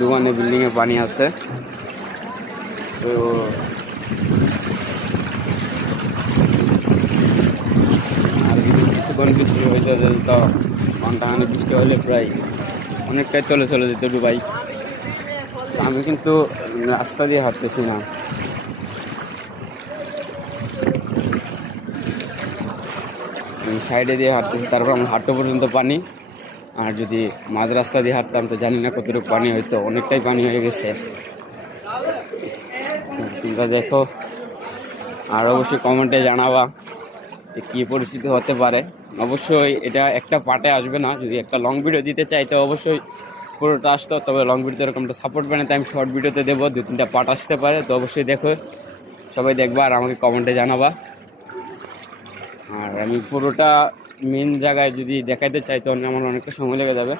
দোকানে বিল্ডিংয়ে পানি আছে। তো আর কিছুক্ষণ বৃষ্টি হয়ে যায় তো ঘন্টাখানে বৃষ্টি হলে প্রায় অনেকটাই চলে যেত ডুবাই। আমি কিন্তু রাস্তা দিয়ে হাঁটতেছি না, আমি সাইডে দিয়ে হাঁটতেছি, তারপর আমার হাঁটু পর্যন্ত পানি। আর যদি মাঝ রাস্তা দিয়ে হাঁটতাম তো জানি না কতটুকু পানি হইতো, অনেকটাই পানি হয়ে গেছে। তোমরা দেখো আর অবশ্যই কমেন্টে জানাবা কী পরিস্থিতি হতে পারে। অবশ্যই এটা একটা পার্টে আসবে না, যদি একটা লং ভিডিও দিতে চাই তো অবশ্যই পুরোটা আসতো, তবে লং ভিডিওতে এরকমটা সাপোর্ট বানাতে আমি শর্ট ভিডিওতে দেবো, 2-3টা পার্ট আসতে পারে। তো অবশ্যই দেখো, সবাই দেখবা আর আমাকে কমেন্টে জানাবা। আর আমি পুরোটা মেন জায়গায় যদি দেখাইতে চাই তো আমার অনেকটা সময় লেগে যাবে।